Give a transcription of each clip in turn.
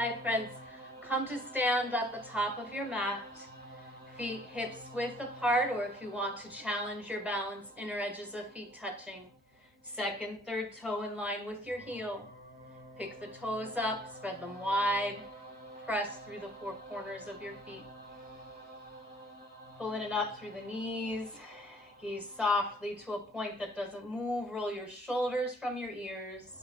Hi friends, come to stand at the top of your mat, feet hips width apart, or if you want to challenge your balance, inner edges of feet touching. Second, third toe in line with your heel. Pick the toes up, spread them wide, press through the four corners of your feet. Pulling it up through the knees, gaze softly to a point that doesn't move, roll your shoulders from your ears.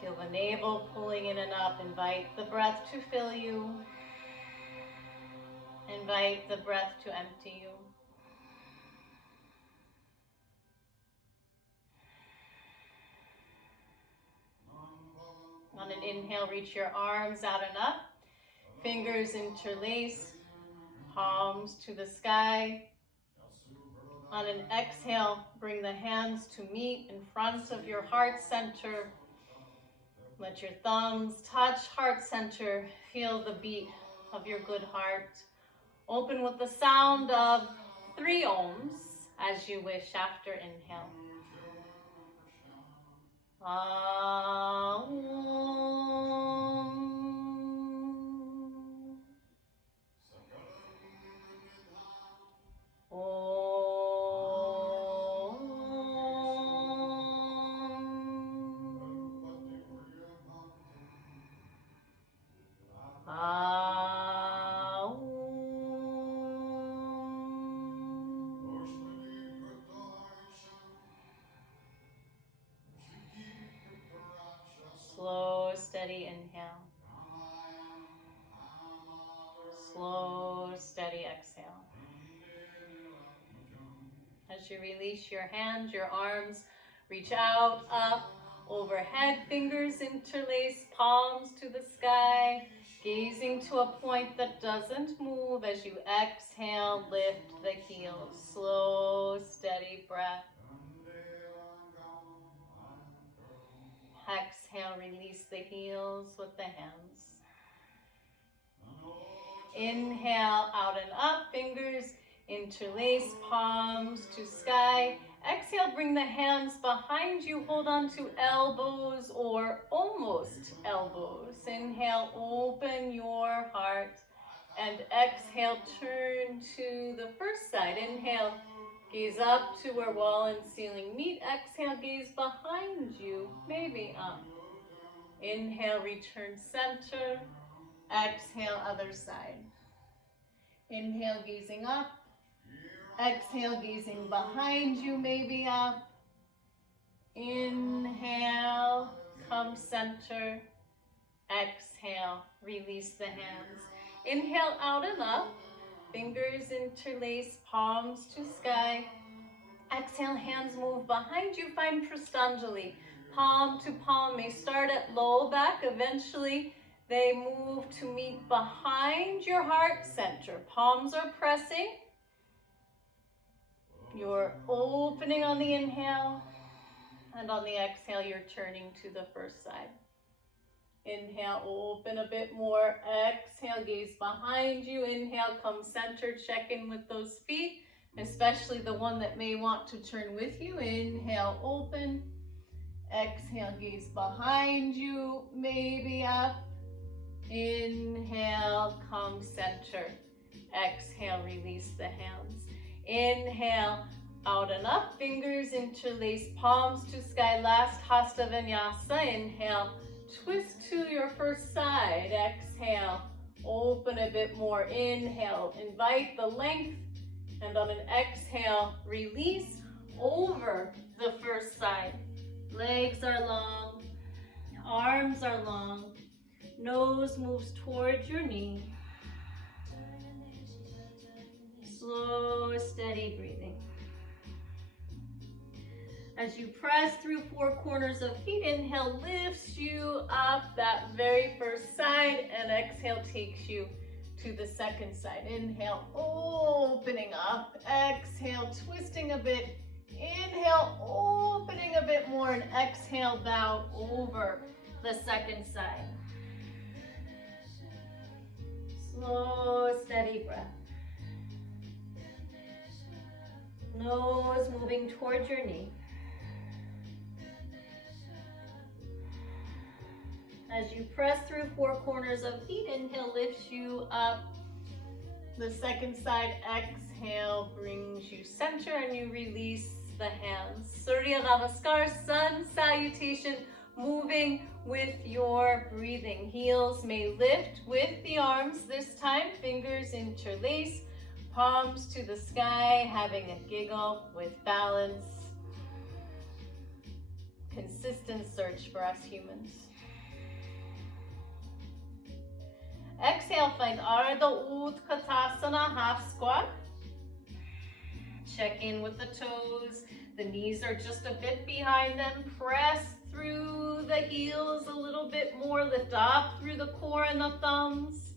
Feel the navel pulling in and up. Invite the breath to fill you. Invite the breath to empty you. On an inhale, reach your arms out and up. Fingers interlace, palms to the sky. On an exhale, bring the hands to meet in front of your heart center. Let your thumbs touch heart center. Feel the beat of your good heart. Open with the sound of 3 ohms as you wish after inhale. Slow, steady inhale. Slow, steady exhale. As you release your hands, your arms reach out, up, overhead, fingers interlace, palms to the sky, gazing to a point that doesn't move. As you exhale, lift the heels. Slow, steady breath. Exhale, release the heels with the hands. Inhale, out and up, fingers interlace, palms to sky. Exhale, bring the hands behind you. Hold on to elbows or almost elbows. Inhale, open your heart. And exhale, turn to the first side. Inhale, gaze up to where wall and ceiling meet. Exhale, gaze behind you, maybe up. Inhale, return center. Exhale, other side. Inhale, gazing up. Exhale, gazing behind you, maybe up. Inhale, come center. Exhale, release the hands. Inhale, out and up. Fingers interlace, palms to sky. Exhale, hands move behind you. Find Prastanjali. Palm to palm may start at low back. Eventually, they move to meet behind your heart center. Palms are pressing. You're opening on the inhale. And on the exhale, you're turning to the first side. Inhale, open a bit more. Exhale, gaze behind you. Inhale, come center. Check in with those feet, especially the one that may want to turn with you. Inhale, open. Exhale, gaze behind you, maybe up. Inhale, come center. Exhale, release the hands. Inhale, out and up, fingers interlace, palms to sky. Last Hasta Vinyasa. Inhale, twist to your first side. Exhale, open a bit more. Inhale, invite the length. And on an exhale, release over the first side. Legs are long, arms are long, nose moves towards your knee. Slow, steady breathing. As you press through 4 corners of feet, inhale lifts you up that very first side, and exhale takes you to the second side. Inhale, opening up. Exhale, twisting a bit. Inhale, opening a bit more, and exhale, bow over the second side. Slow, steady breath. Nose moving towards your knee. As you press through four corners of feet, inhale lifts you up. The second side, exhale, brings you center and you release the hands. Surya Namaskar, Sun Salutation, moving with your breathing. Heels may lift with the arms this time, fingers interlace, palms to the sky, having a giggle with balance. Consistent search for us humans. Exhale, find Ardha Utkatasana, half squat. Check in with the toes. The knees are just a bit behind them. Press through the heels a little bit more. Lift up through the core and the thumbs.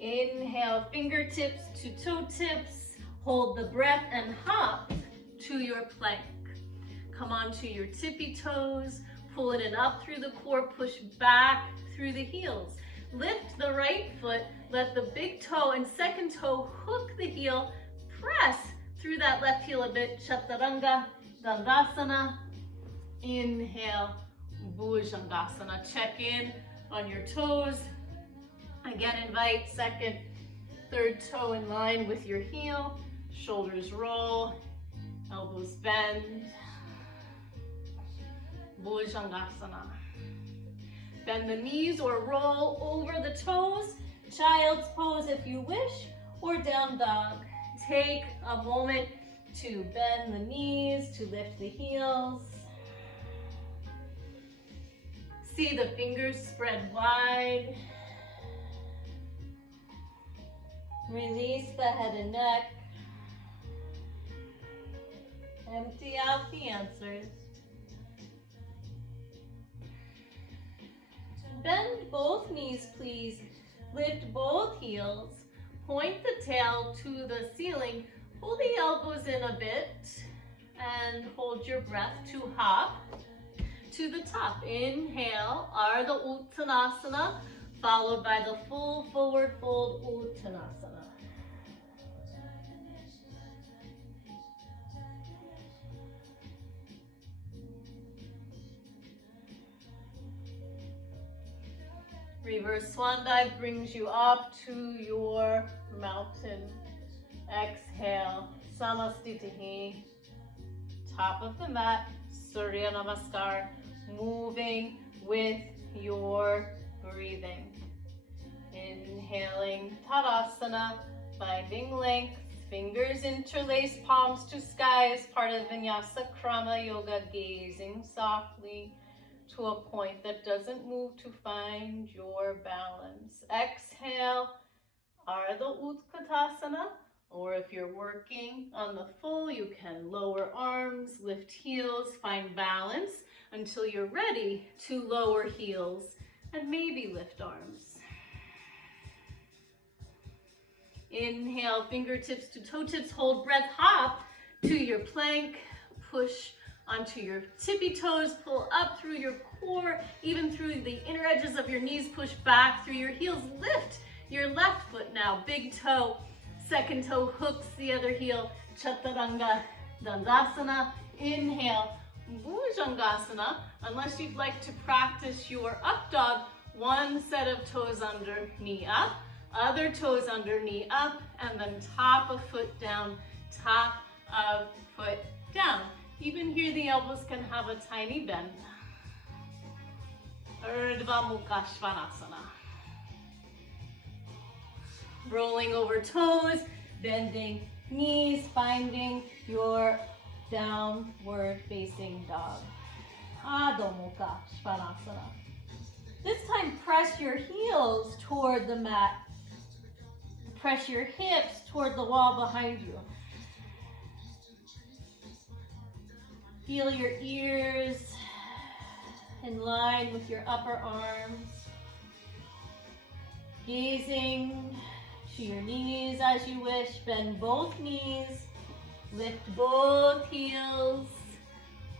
Inhale, fingertips to toe tips. Hold the breath and hop to your plank. Come onto your tippy toes. Pull it in up through the core. Push back through the heels. Lift the right foot, let the big toe and second toe hook the heel, press through that left heel a bit, Chaturanga Dandasana. Inhale, Bhujangasana. Check in on your toes. Again, invite second, third toe in line with your heel. Shoulders roll, elbows bend. Bhujangasana. Bend the knees or roll over the toes. Child's pose if you wish, or down dog. Take a moment to bend the knees, to lift the heels. See the fingers spread wide. Release the head and neck. Empty out the answers. Bend both knees, please. Lift both heels. Point the tail to the ceiling. Pull the elbows in a bit and hold your breath to hop to the top. Inhale, Ardha Uttanasana, followed by the full forward fold Uttanasana. Reverse swan dive brings you up to your mountain. Exhale, Samastitihi. Top of the mat, Surya Namaskar. Moving with your breathing. Inhaling, Tadasana, finding length. Fingers interlace, palms to sky as part of Vinyasa Krama yoga, gazing softly to a point that doesn't move to find your balance. Exhale, Ardha Utkatasana, or if you're working on the full, you can lower arms, lift heels, find balance until you're ready to lower heels and maybe lift arms. Inhale, fingertips to toe tips, hold breath, hop to your plank, push onto your tippy toes, pull up through your core, even through the inner edges of your knees, push back through your heels, lift your left foot now, big toe, second toe hooks the other heel, Chaturanga Dandasana. Inhale, Bhujangasana. Unless you'd like to practice your up dog, one set of toes under, knee up, other toes under, knee up, and then top of foot down, top of foot down. Even here, the elbows can have a tiny bend. Urdhva Mukha Svanasana. Rolling over toes, bending knees, finding your downward facing dog. Adho Mukha Svanasana. This time, press your heels toward the mat. Press your hips toward the wall behind you. Feel your ears in line with your upper arms. Gazing to your knees as you wish. Bend both knees. Lift both heels.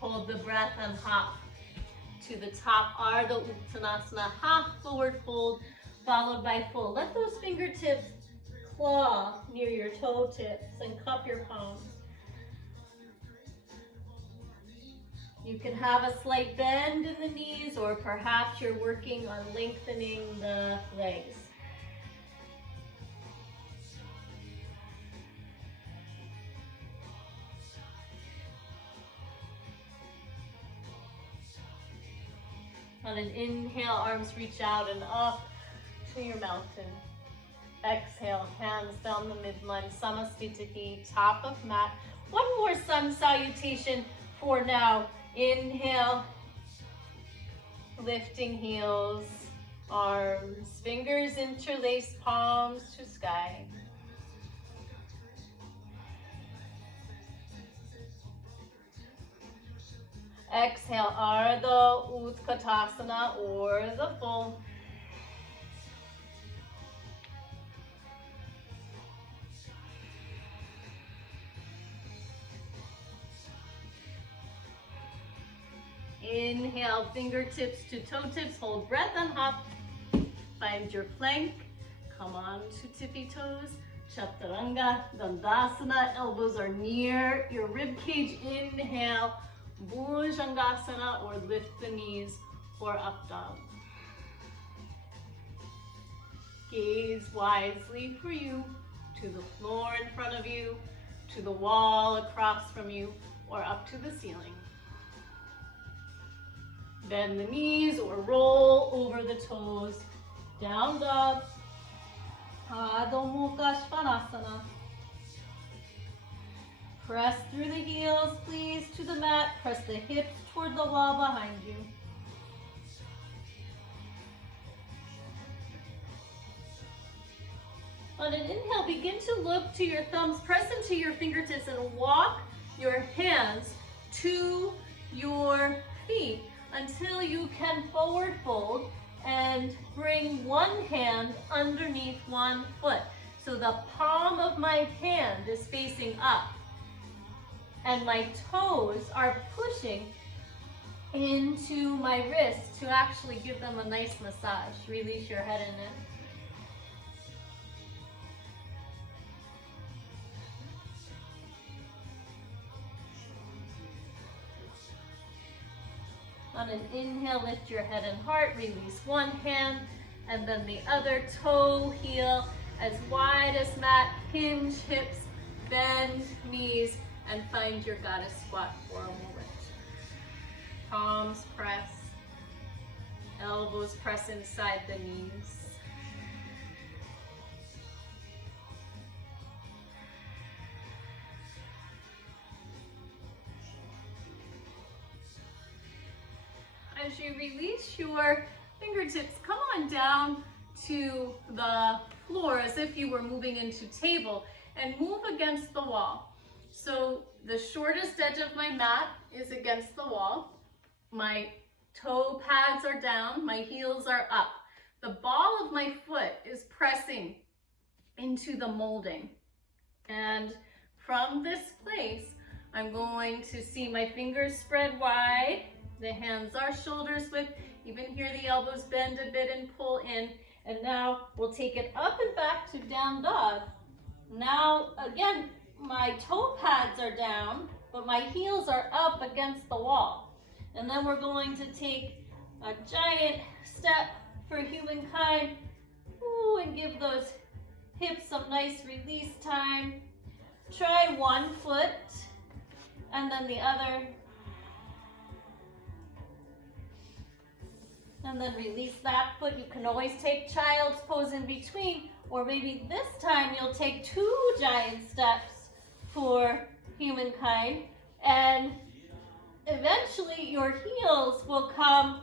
Hold the breath and hop to the top. Ardha Uttanasana, half forward fold, followed by full. Let those fingertips claw near your toe tips and cup your palms. You can have a slight bend in the knees, or perhaps you're working on lengthening the legs. On an inhale, arms reach out and up to your mountain. Exhale, hands down the midline, Samastitihi, top of mat. One more sun salutation for now. Inhale, lifting heels, arms, fingers interlace, palms to sky. Exhale, Ardha Utkatasana, or the full. Inhale, fingertips to toe tips, hold breath and hop. Find your plank, come on to tippy toes. Chaturanga, Dandasana, elbows are near your rib cage. Inhale, Bhujangasana, or lift the knees, or up dog. Gaze wisely for you, to the floor in front of you, to the wall across from you, or up to the ceiling. Bend the knees or roll over the toes. Down dog. Adho Mukha Svanasana. Press through the heels, please, to the mat. Press the hips toward the wall behind you. On an inhale, begin to look to your thumbs, press into your fingertips, and walk your hands to your feet until you can forward fold and bring one hand underneath one foot. So the palm of my hand is facing up and my toes are pushing into my wrists to actually give them a nice massage. Release your head and neck. On an inhale, lift your head and heart, release one hand, and then the other, toe, heel, as wide as mat, hinge hips, bend knees, and find your goddess squat for a moment. Palms press, elbows press inside the knees. As you release your fingertips, come on down to the floor as if you were moving into table and move against the wall. So the shortest edge of my mat is against the wall. My toe pads are down, my heels are up. The ball of my foot is pressing into the molding. And from this place, I'm going to see my fingers spread wide. The hands are shoulders width. Even here the elbows bend a bit and pull in. And now we'll take it up and back to down dog. Now again, my toe pads are down, but my heels are up against the wall. And then we're going to take a giant step for humankind. Ooh, and give those hips some nice release time. Try one foot and then the other. And then release that foot. You can always take child's pose in between, or maybe this time you'll take two giant steps for humankind, and eventually your heels will come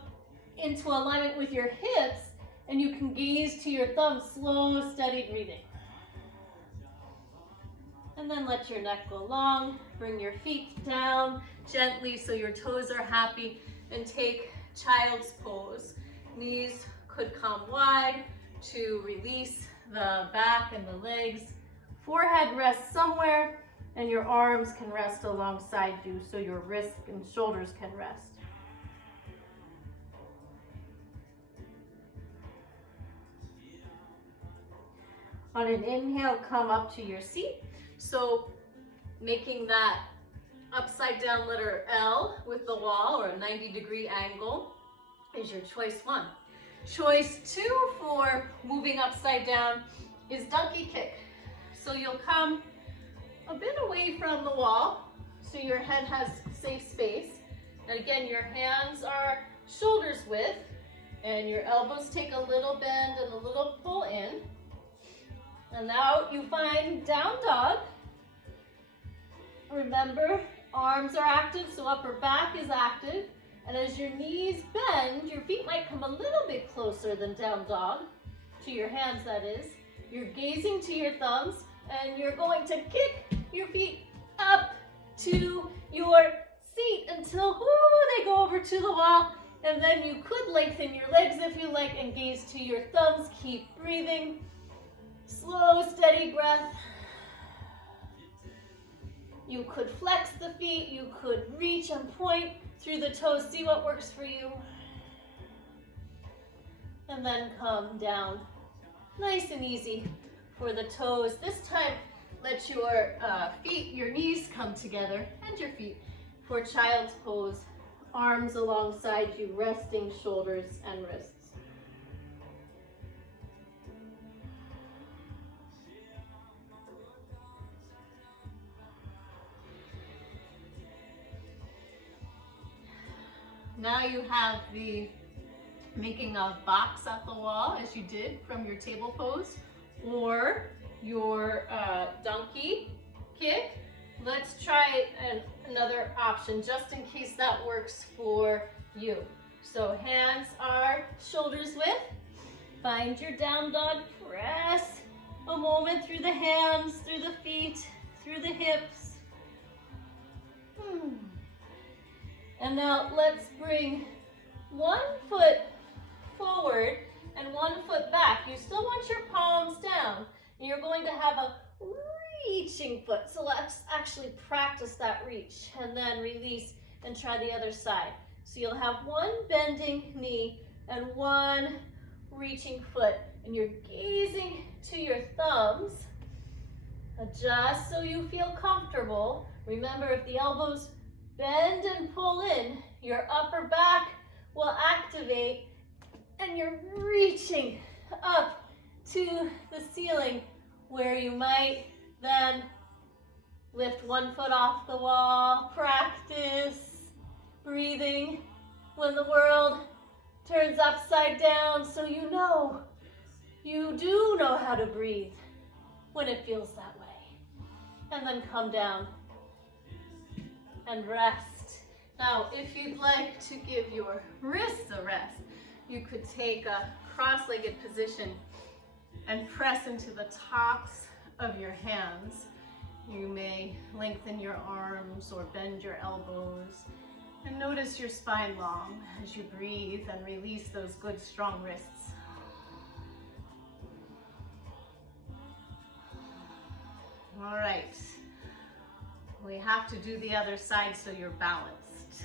into alignment with your hips, and you can gaze to your thumbs, slow, steady breathing. And then let your neck go long, bring your feet down gently so your toes are happy, and take child's pose. Knees could come wide to release the back and the legs. Forehead rests somewhere, and your arms can rest alongside you so your wrists and shoulders can rest. On an inhale, come up to your seat. So making that Upside down letter L with the wall or a 90-degree angle is your choice 1. Choice 2 for moving upside down is donkey kick. So you'll come a bit away from the wall so your head has safe space. And again, your hands are shoulders width and your elbows take a little bend and a little pull in. And now you find down dog. Remember, arms are active, so upper back is active. And as your knees bend, your feet might come a little bit closer than down dog, to your hands that is. You're gazing to your thumbs and you're going to kick your feet up to your seat until they go over to the wall. And then you could lengthen your legs if you like and gaze to your thumbs. Keep breathing. Slow, steady breath. You could flex the feet. You could reach and point through the toes. See what works for you. And then come down. Nice and easy for the toes. This time, let your feet, your knees come together and your feet for child's pose. Arms alongside you, resting shoulders and wrists. Now you have the making a box at the wall as you did from your table pose or your donkey kick. Let's try another option just in case that works for you. So hands are shoulders width. Find your down dog. Press a moment through the hands, through the feet, through the hips. And now let's bring one foot forward and one foot back. You still want your palms down. And you're going to have a reaching foot. So let's actually practice that reach and then release and try the other side. So you'll have one bending knee and one reaching foot. And you're gazing to your thumbs. Adjust so you feel comfortable. Remember, if the elbows bend and pull in, your upper back will activate and you're reaching up to the ceiling where you might then lift one foot off the wall. Practice breathing when the world turns upside down so you do know how to breathe when it feels that way. And then come down and rest. Now, if you'd like to give your wrists a rest, you could take a cross-legged position and press into the tops of your hands. You may lengthen your arms or bend your elbows. And notice your spine long as you breathe and release those good, strong wrists. All right. We have to do the other side so you're balanced.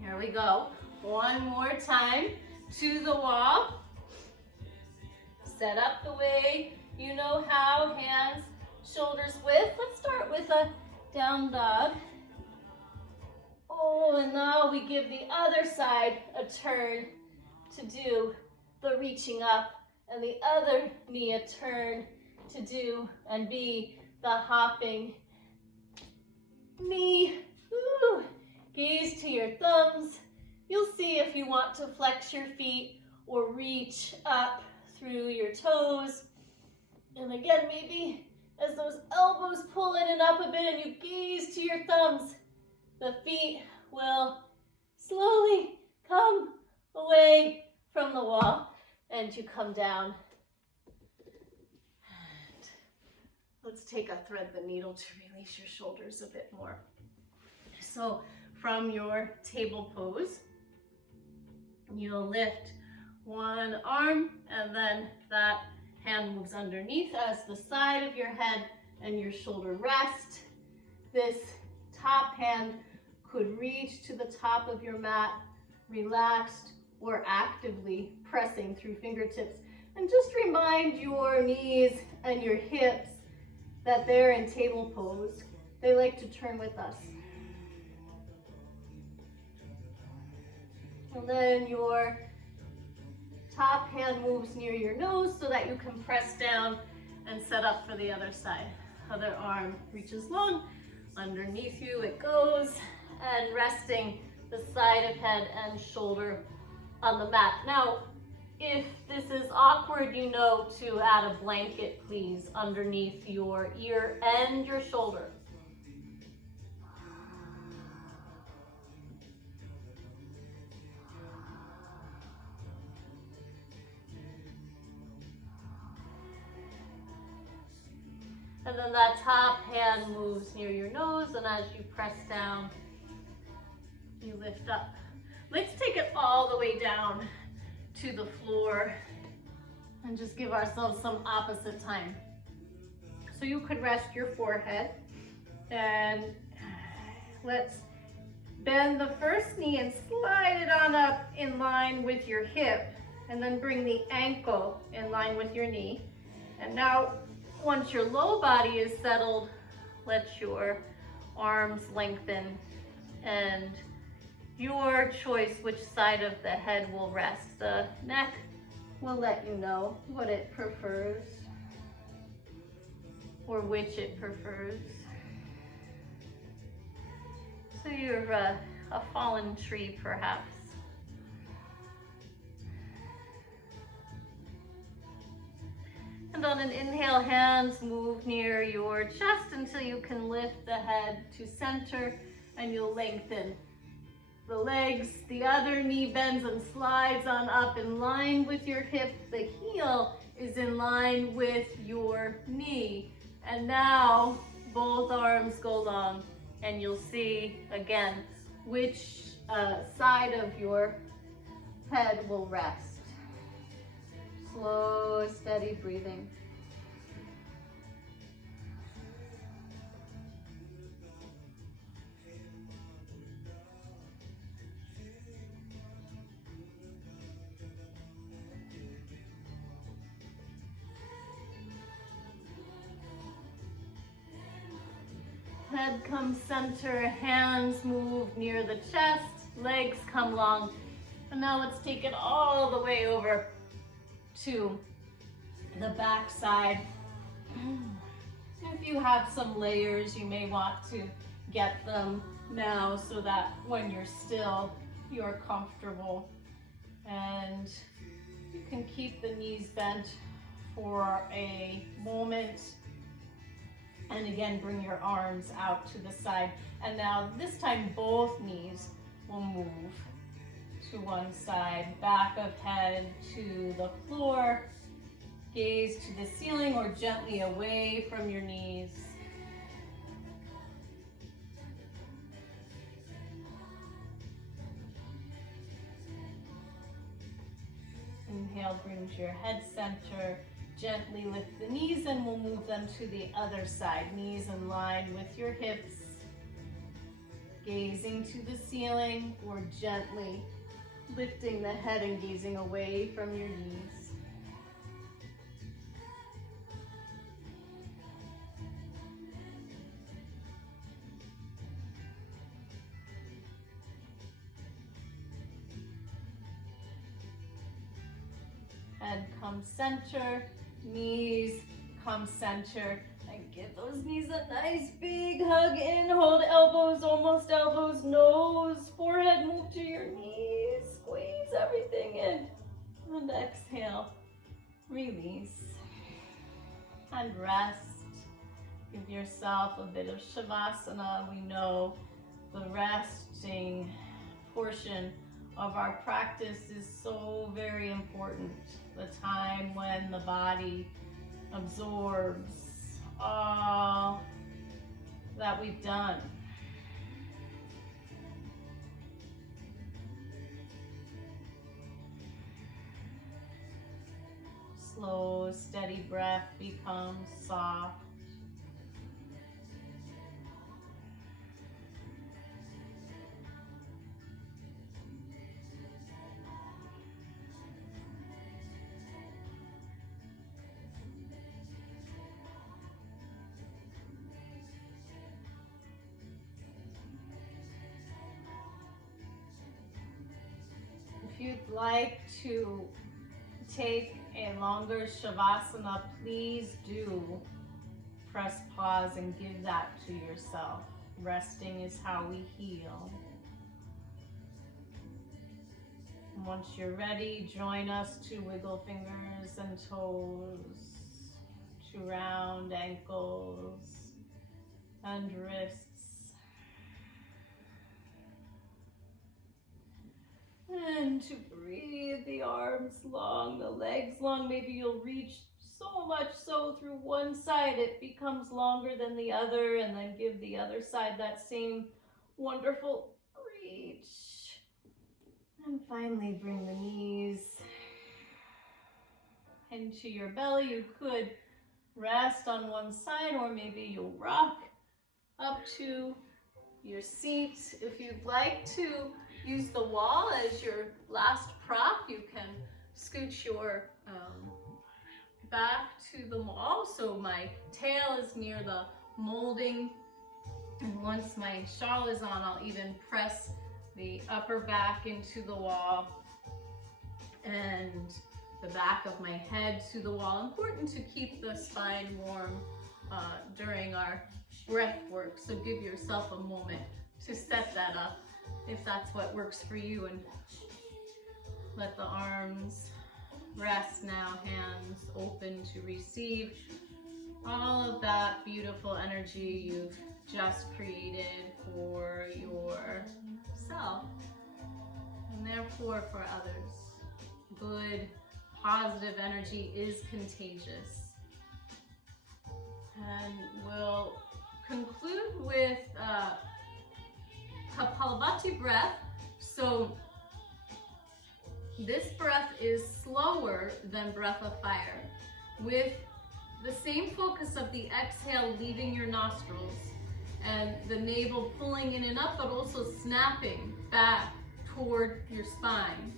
Here we go. One more time to the wall. Set up the way you know how, hands, shoulders width. Let's start with a down dog. Oh, and now we give the other side a turn to do the reaching up, and the other knee a turn to do and be the hopping knee. Ooh. Gaze to your thumbs. You'll see if you want to flex your feet or reach up through your toes. And again, maybe as those elbows pull in and up a bit and you gaze to your thumbs, the feet will slowly come away from the wall and you come down. And let's take a thread the needle to release your shoulders a bit more. So from your table pose, you'll lift one arm and then that hand moves underneath as the side of your head and your shoulder rest. This top hand could reach to the top of your mat, relaxed or actively pressing through fingertips. And just remind your knees and your hips that they're in table pose. they like to turn with us. And then your top hand moves near your nose so that you can press down and set up for the other side. Other arm reaches long, underneath you it goes, and resting the side of head and shoulder on the mat. Now, if this is awkward, you know to add a blanket, please, underneath your ear and your shoulder. And then that top hand moves near your nose, and as you press down, you lift up. Let's take it all the way down to the floor and just give ourselves some opposite time. So you could rest your forehead, and let's bend the first knee and slide it on up in line with your hip, and then bring the ankle in line with your knee. And now, once your low body is settled, let your arms lengthen, and your choice which side of the head will rest. The neck will let you know what it prefers or which it prefers. So you're a fallen tree, perhaps. And on an inhale, hands move near your chest until you can lift the head to center, and you'll lengthen the legs. The other knee bends and slides on up in line with your hip. The heel is in line with your knee. And now both arms go long, and you'll see again which side of your head will rest. Slow, steady breathing. Head comes center, hands move near the chest, legs come long. And now let's take it all the way over to the back side. If you have some layers, you may want to get them now so that when you're still, you're comfortable. And you can keep the knees bent for a moment. And again, bring your arms out to the side. And now this time, both knees will move to one side, back of head to the floor, gaze to the ceiling or gently away from your knees. Inhale brings your head center. Gently lift the knees and we'll move them to the other side. Knees in line with your hips. Gazing to the ceiling or gently lifting the head and gazing away from your knees. Head comes center, knees come center, and give those knees a nice big hug in. Hold elbows, almost elbows, nose, forehead, move to your knees, squeeze everything in. And exhale, release, and rest. Give yourself a bit of Shavasana. We know the resting portion of our practice is so very important. The time when the body absorbs all that we've done. Slow, steady breath becomes soft. you'd like to take a longer Shavasana, please do press pause and give that to yourself. Resting is how we heal. Once you're ready, join us to wiggle fingers and toes, to round ankles and wrists. And to breathe the arms long, the legs long. Maybe you'll reach so much so through one side it becomes longer than the other, and then give the other side that same wonderful reach. And finally bring the knees into your belly. You could rest on one side, or maybe you'll rock up to your seat. If you'd like to use the wall as your last prop, you can scooch your back to the wall so my tail is near the molding, and once my shawl is on, I'll even press the upper back into the wall and the back of my head to the wall. Important to keep the spine warm during our breath work, so give yourself a moment to set that up if that's what works for you, and let the arms rest now, hands open to receive all of that beautiful energy you've just created for yourself and therefore for others. Good, positive energy is contagious. And we'll conclude with Kapalabhati breath. So this breath is slower than breath of fire, with the same focus of the exhale leaving your nostrils and the navel pulling in and up, but also snapping back toward your spine.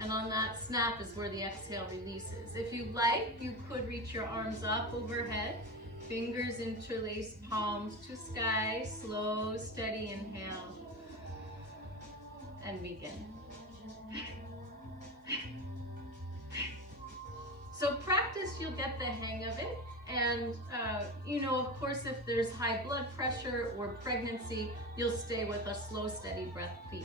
And on that snap is where the exhale releases. If you like, you could reach your arms up overhead, fingers interlace, palms to sky, slow, steady inhale, and begin. So practice, you'll get the hang of it. And, of course, if there's high blood pressure or pregnancy, you'll stay with a slow, steady breath, please.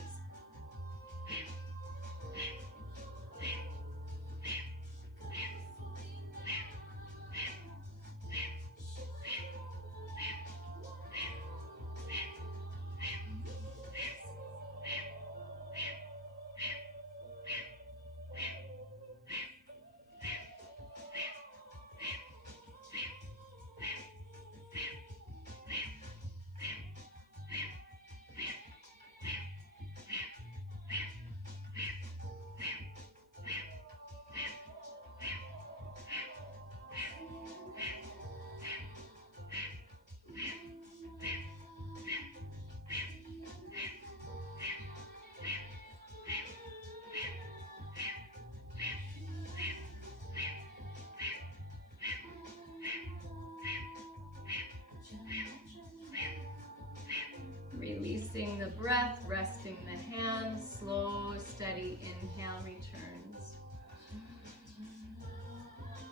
Releasing the breath, resting the hands, slow, steady inhale returns.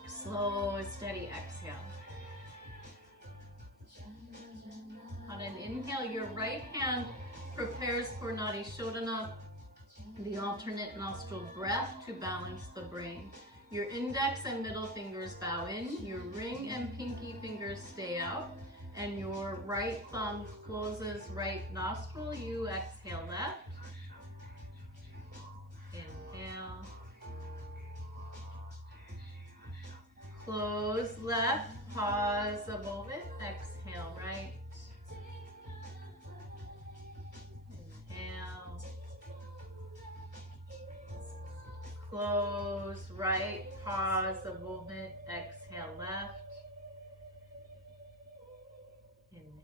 Slow, steady exhale. On an inhale, your right hand prepares for Nadi Shodhana, the alternate nostril breath, to balance the brain. Your index and middle fingers bow in, your ring and pinky fingers stay out, and your right thumb closes right nostril. You exhale left. Inhale. Close left, pause a moment, exhale right. Inhale. Close right, pause a moment, exhale left.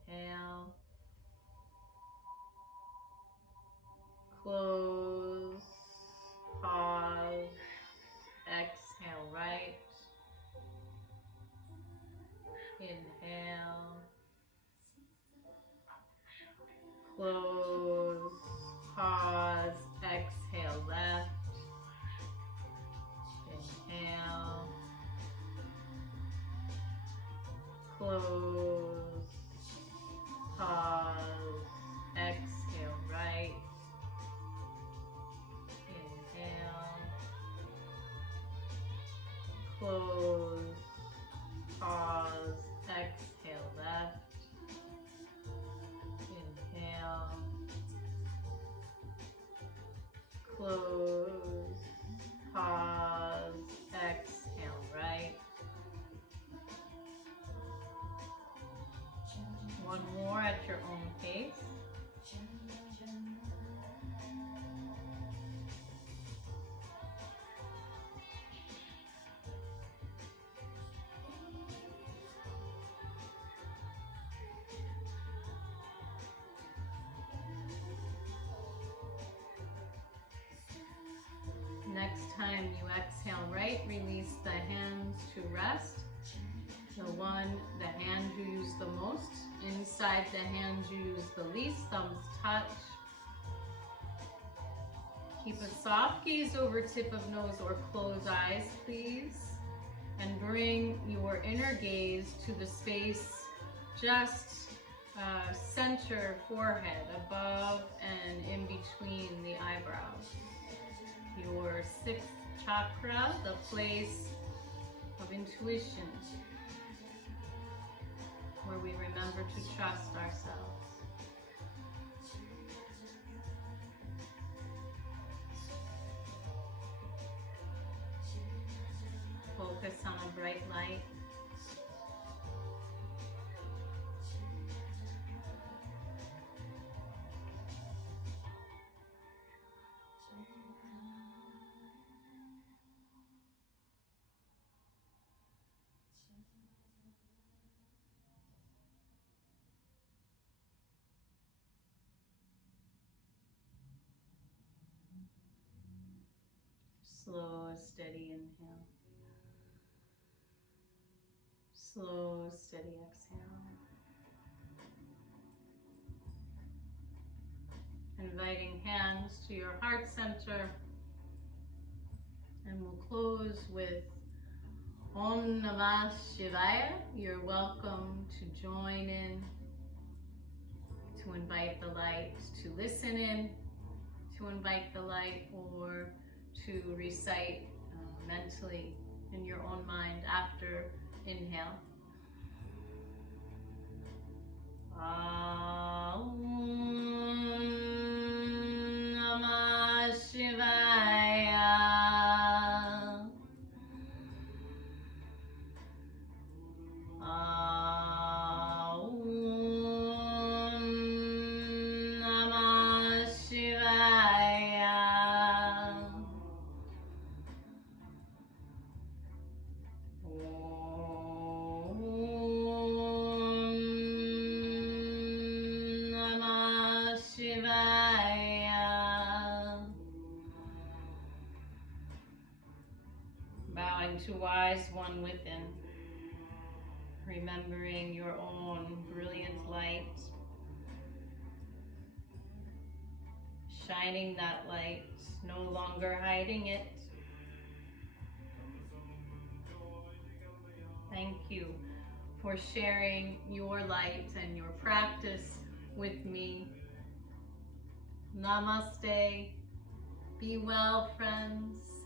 Inhale. Close, pause, exhale right. Inhale. Close, pause, exhale left. close, pause, exhale, right, inhale, close, pause, exhale, left, inhale, close, pause, exhale, right. One more at your own pace. Next time you exhale right, release the hands to rest. The hand you use the most, inside the hand you use the least, thumbs touch. Keep a soft gaze over tip of nose or close eyes, please. And bring your inner gaze to the space just center forehead, above and in between the eyebrows. Your sixth chakra, the place of intuition, where we remember to trust ourselves. Focus on a bright light. Slow, steady inhale. Slow, steady exhale. Inviting hands to your heart center. And we'll close with Om Namah Shivaya. You're welcome to join in, to invite the light, to listen in, to invite the light, or to recite mentally in your own mind after inhale. Om Namah Shivaya. Om Namah Shivaya. Bowing to wise one within, remembering your own brilliant light, shining that light, no longer hiding it. Thank you for sharing your light and your practice with me. Namaste. Be well, friends.